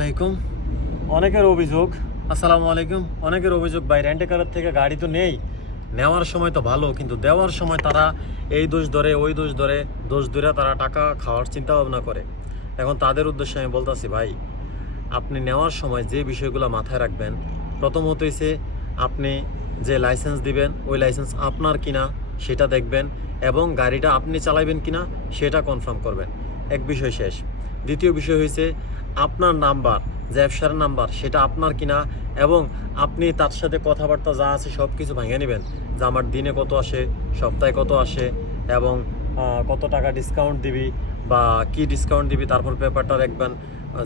আলাইকুম। অনেকের অভিযোগ, আসসালামু আলাইকুম। অনেকের অভিযোগ, ভাই রেন্টে কারের থেকে গাড়ি তো নেই। নেওয়ার সময় তো ভালো, কিন্তু দেওয়ার সময় তারা এই দোষ ধরে, ওই দোষ ধরে দোষ ধরে তারা টাকা খাওয়ার চিন্তা ভাবনা করে। এখন তাদের উদ্দেশ্যে আমি বলতেছি, ভাই, আপনি নেওয়ার সময় যে বিষয়গুলো মাথায় রাখবেন, প্রথমত হইছে আপনি যে লাইসেন্স দিবেন, ওই লাইসেন্স আপনার কিনা সেটা দেখবেন এবং গাড়িটা আপনি চালাইবেন কিনা সেটা কনফার্ম করবেন। এক বিষয় শেষ। দ্বিতীয় বিষয় হয়েছে আপনার নাম্বার যে অ্যাপসার নাম্বার, সেটা আপনার কিনা এবং আপনি তার সাথে কথাবার্তা যা আছে সব কিছু ভেঙে নেবেন। যে আমার দিনে কত আসে, সপ্তাহে কত আসে এবং কত টাকা ডিসকাউন্ট দিবি বা কি ডিসকাউন্ট দিবি, তারপর পেপারটা দেখবেন,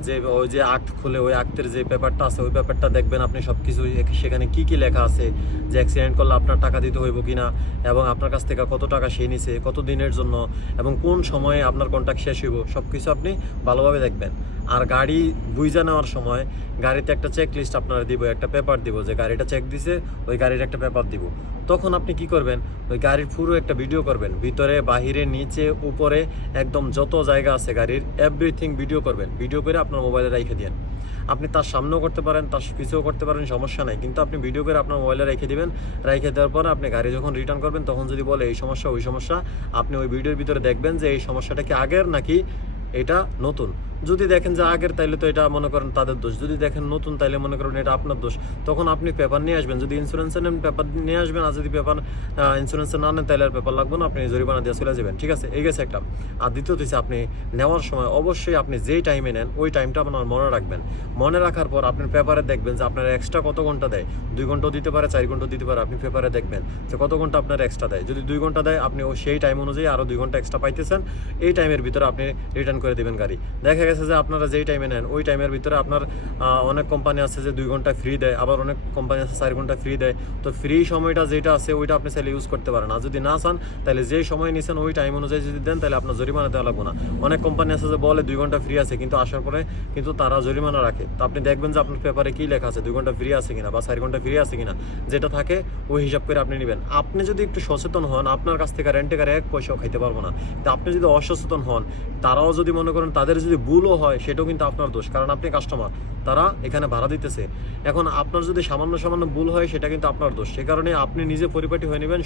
যে ওই যে আক্ট খুলে ওই আক্টের যে পেপারটা আছে, ওই পেপারটা দেখবেন আপনি সব কিছু সেখানে কি কি লেখা আছে, যে অ্যাক্সিডেন্ট করলে আপনার টাকা দিতে হইব কিনা এবং আপনার কাছ থেকে কত টাকা সে নিছে, কত দিনের জন্য এবং কোন সময়ে আপনার কন্ট্যাক্ট শেষ হইব সব কিছু আপনি ভালোভাবে দেখবেন। আর গাড়ি বুঝা নেওয়ার সময় গাড়িতে একটা চেক লিস্ট আপনারা দিব, একটা পেপার দিব যে গাড়িটা চেক দিছে, ওই গাড়ির একটা পেপার দিব। তখন আপনি কি করবেন? ওই গাড়ির পুরো একটা ভিডিও করবেন। ভিতরে, বাহিরে, নিচে, উপরে, একদম যত জায়গা আছে গাড়ির এভরিথিং ভিডিও করবেন। ভিডিও করে আপনার মোবাইলে রেখে দিন আপনি তার সামনেও করতে পারেন, তার পিছেও করতে পারেন, সমস্যা নাই। কিন্তু আপনি ভিডিও করে আপনার মোবাইলে রেখে দিবেন। রেখে দেওয়ার পর আপনি গাড়ি যখন রিটার্ন করবেন, তখন যদি বলে, এই সমস্যা, ওই সমস্যা, আপনি ওই ভিডিওর ভিতরে দেখবেন যে এই সমস্যাটা কি আগের নাকি এটা নতুন। যদি দেখেন যে আগের তাইলে তো এটা মনে করেন তাদের দোষ। যদি দেখেন নতুন তাইলে মনে করেন এটা আপনার দোষ। তখন আপনি পেপার নিয়ে আসবেন। যদি ইন্স্যুরেন্সে নেন পেপার নিয়ে আসবেন আর যদি পেপার ইন্স্যুরেন্সে না নেন তাহলে আর পেপার লাগবে না। আপনি জরিমানা দিয়ে চলে যাবেন। ঠিক আছে? এই গেছে একটা। আর দ্বিতীয়ত হচ্ছে আপনি নেওয়ার সময় অবশ্যই আপনি যেই টাইমে নেন, ওই টাইমটা আপনার মনে রাখবেন। মনে রাখার পর আপনি পেপারে দেখবেন যে আপনার এক্সট্রা কত ঘণ্টা দেয়? দুই ঘন্টাও দিতে পারে, চার ঘন্টাও দিতে পারে। আপনি পেপারে দেখবেন যে কত ঘণ্টা আপনার এক্সট্রা দেয়? যদি দুই ঘণ্টা দেয়, আপনি সেই টাইম অনুযায়ী আরও দুই ঘণ্টা এক্সট্রা পাইতেছেন। এই টাইমের ভিতরে আপনি রিটার্ন করে দেবেন গাড়ি। দেখা গেছে যে আপনারা যেই টাইমে নেন, ওই টাইমের ভিতরে আপনার অনেক কোম্পানি আছে যে দুই ঘণ্টা ফ্রি দেয়, আবার অনেক কোম্পানি আছে চার ঘণ্টা ফ্রি দেয়। তো ফ্রি সময়টা যেটা আছে, ওইটা আপনি চাইলে ইউজ করতে পারেন। আর যদি না চান তাহলে যেই সময় নিছেন, ওই টাইম অনুযায়ী যদি দেন তাহলে আপনার জরিমানা দেওয়া লাগবে না। অনেক কোম্পানি আছে যে বলে দুই ঘণ্টা ফ্রি আছে, কিন্তু আসার পরে কিন্তু তারা জরিমানা রাখে। তো আপনি দেখবেন যে আপনার পেপারে কি লেখা আছে, দুই ঘণ্টা ফ্রি আছে কিনা বা চার ঘণ্টা ফ্রি আছে কিনা, যেটা থাকে, ওই হিসাব করে আপনি নেবেন। আপনি যদি একটু সচেতন হন, আপনার কাছ থেকে রেন্টে এক পয়সাও খাইতে পারব না। তো আপনি যদি অসচেতন হন, তারাও যদি মনে করেন, তাদের যদি ভুলও হয়, সেটাও কিন্তু আপনার দোষ। কারণ আপনি কাস্টমার তারা এখানে ভাড়া দিতেছে। এখন আপনার যদি সামান্য সামান্য ভুল হয়, সেটা কিন্তু আপনার দোষ। সে কারণে আপনি নিজে পরিপাটি হয়ে নেবেন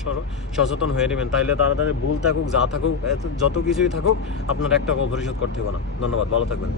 সচেতন হয়ে নেবেন। তাইলে তারা তাদের ভুল থাকুক, যা থাকুক যত কিছুই থাকুক, আপনার একটা পরিশোধ করতে হবে না। ধন্যবাদ, ভালো থাকবেন।